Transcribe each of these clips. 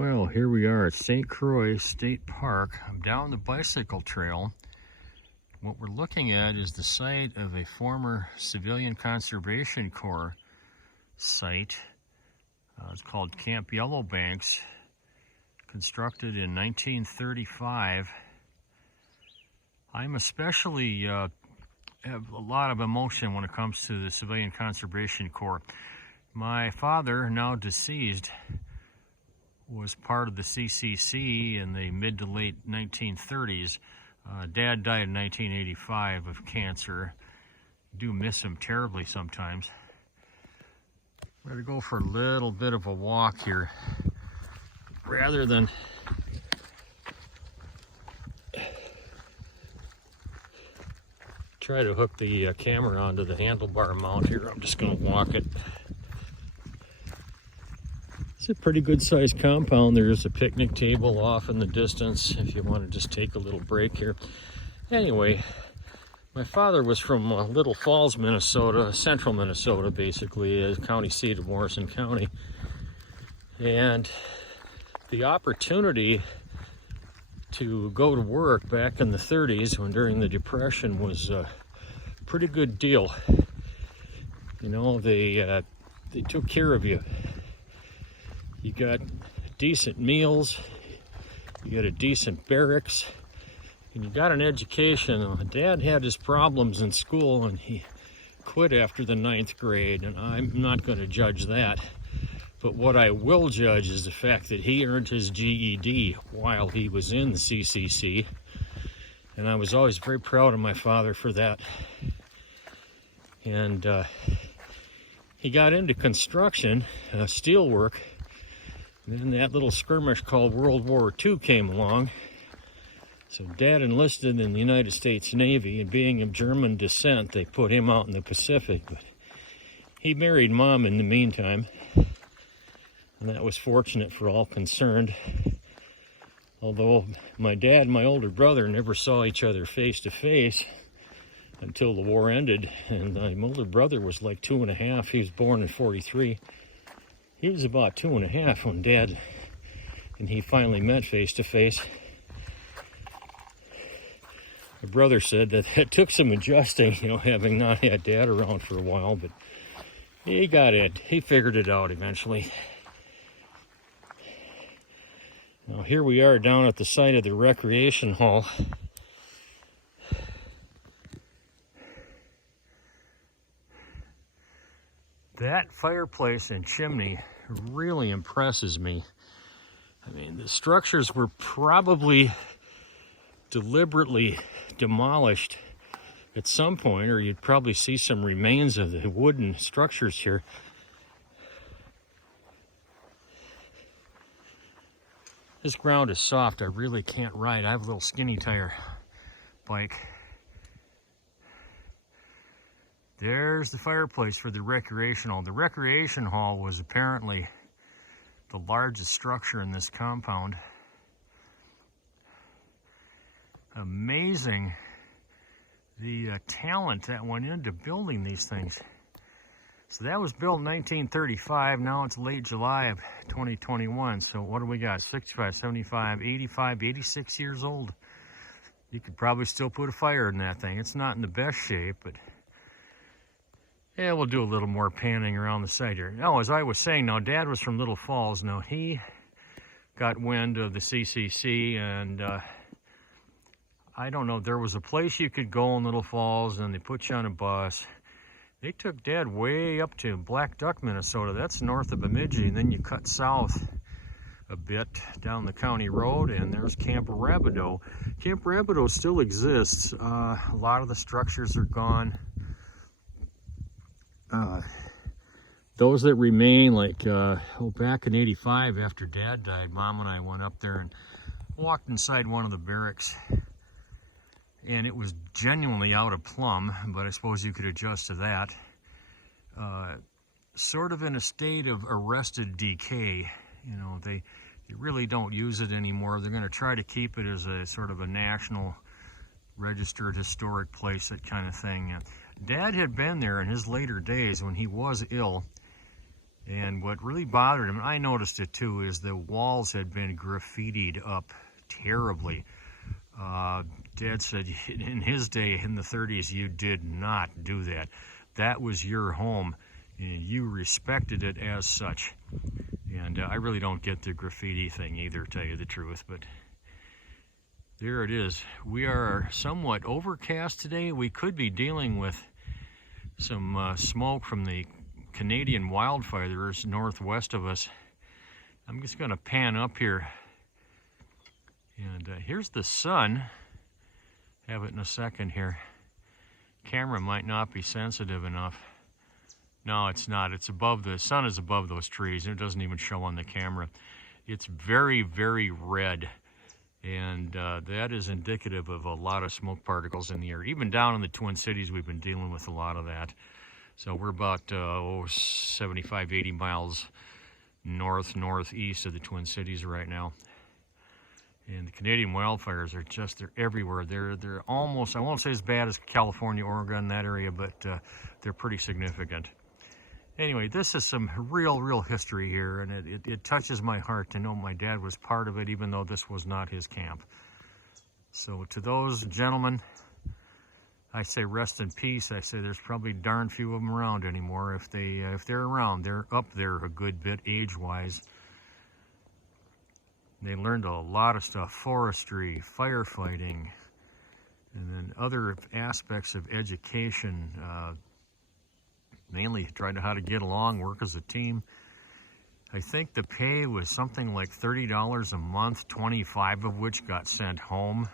Well, here we are at St. Croix State Park. I'm down the bicycle trail. What we're looking at is the site of a former Civilian Conservation Corps site. It's called Camp Yellowbanks, constructed in 1935. I'm especially have a lot of emotion when it comes to the Civilian Conservation Corps. My father, now deceased, was part of the CCC in the mid to late 1930s. Dad died in 1985 of cancer. Do miss him terribly sometimes. I'm going to go for a little bit of a walk here rather than try to hook the camera onto the handlebar mount here. I'm just going to walk it. It's a pretty good sized compound. There's a picnic table off in the distance if you want to just take a little break here. Anyway, my father was from Little Falls, Minnesota, central Minnesota, basically, a county seat of Morrison County. And the opportunity to go to work back in the 30s, when during the Depression, was a pretty good deal. You know, they took care of you. You got decent meals, you got a decent barracks, and you got an education. Dad had his problems in school and he quit after the 9th grade, and I'm not going to judge that. But what I will judge is the fact that he earned his GED while he was in the CCC, and I was always very proud of my father for that. And he got into construction, steel work. Then that little skirmish called World War II came along. So Dad enlisted in the United States Navy, and being of German descent, they put him out in the Pacific. But he married Mom in the meantime, and that was fortunate for all concerned. Although my dad and my older brother never saw each other face to face until the war ended. And my older brother was like 2.5. He was born in '43. He was about 2.5 when Dad and he finally met face to face. My brother said that it took some adjusting, you know, having not had Dad around for a while, but he got it. He figured it out eventually. Now here we are down at the site of the recreation hall. That fireplace and chimney really impresses me. I mean, the structures were probably deliberately demolished at some point, or you'd probably see some remains of the wooden structures here. This ground is soft. I really can't ride. I have a little skinny tire bike. There's the fireplace for the recreation hall. The recreation hall was apparently the largest structure in this compound. Amazing the talent that went into building these things. So that was built in 1935. Now it's late July of 2021. So what do we got? 65, 75, 85, 86 years old. You could probably still put a fire in that thing. It's not in the best shape, but yeah, we'll do a little more panning around the site here. Now, as I was saying, now Dad was from Little Falls. Now he got wind of the CCC, and I don't know, there was a place you could go in Little Falls, and they put you on a bus. They took Dad way up to Black Duck, Minnesota. That's north of Bemidji, and then you cut south a bit down the county road, and there's Camp Rabideau. Camp Rabideau still exists. A lot of the structures are gone. Those that remain, like back in '85 after Dad died, Mom and I went up there and walked inside one of the barracks, and it was genuinely out of plumb, but I suppose you could adjust to that. Sort of in a state of arrested decay. You know, they really don't use it anymore. They're going to try to keep it as a sort of a national registered historic place, that kind of thing. Dad had been there in his later days when he was ill, And what really bothered him, and I noticed it too, is the walls had been graffitied up terribly. Dad said in his day, in the 30s, you did not do that. That was your home, and you respected it as such. And I really don't get the graffiti thing either, to tell you the truth, but there it is. We are somewhat overcast today. We could be dealing with some smoke from the Canadian wildfires northwest of us. I'm just going to pan up here. And here's the sun. Have it in a second here. Camera might not be sensitive enough. No, it's not. It's above, the sun is above those trees. It doesn't even show on the camera. It's very, very red. And that is indicative of a lot of smoke particles in the air. Even down in the Twin Cities, we've been dealing with a lot of that. So we're about 75, 80 miles northeast of the Twin Cities right now. And the Canadian wildfires are just, they're everywhere. They're almost, I won't say as bad as California, Oregon, that area, but they're pretty significant. Anyway, this is some real history here, and it touches my heart to know my dad was part of it, even though this was not his camp. So to those gentlemen, I say rest in peace. I say there's probably darn few of them around anymore. If they're around, they're up there a good bit age-wise. They learned a lot of stuff: forestry, firefighting, and then other aspects of education. Mainly tried to how to get along, work as a team. I think the pay was something like $30 a month, 25 of which got sent home.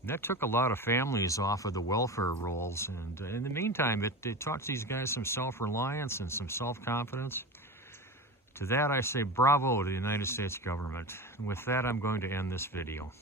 And that took a lot of families off of the welfare rolls. And in the meantime, it taught these guys some self-reliance and some self-confidence. To that, I say bravo to the United States government. And with that, I'm going to end this video.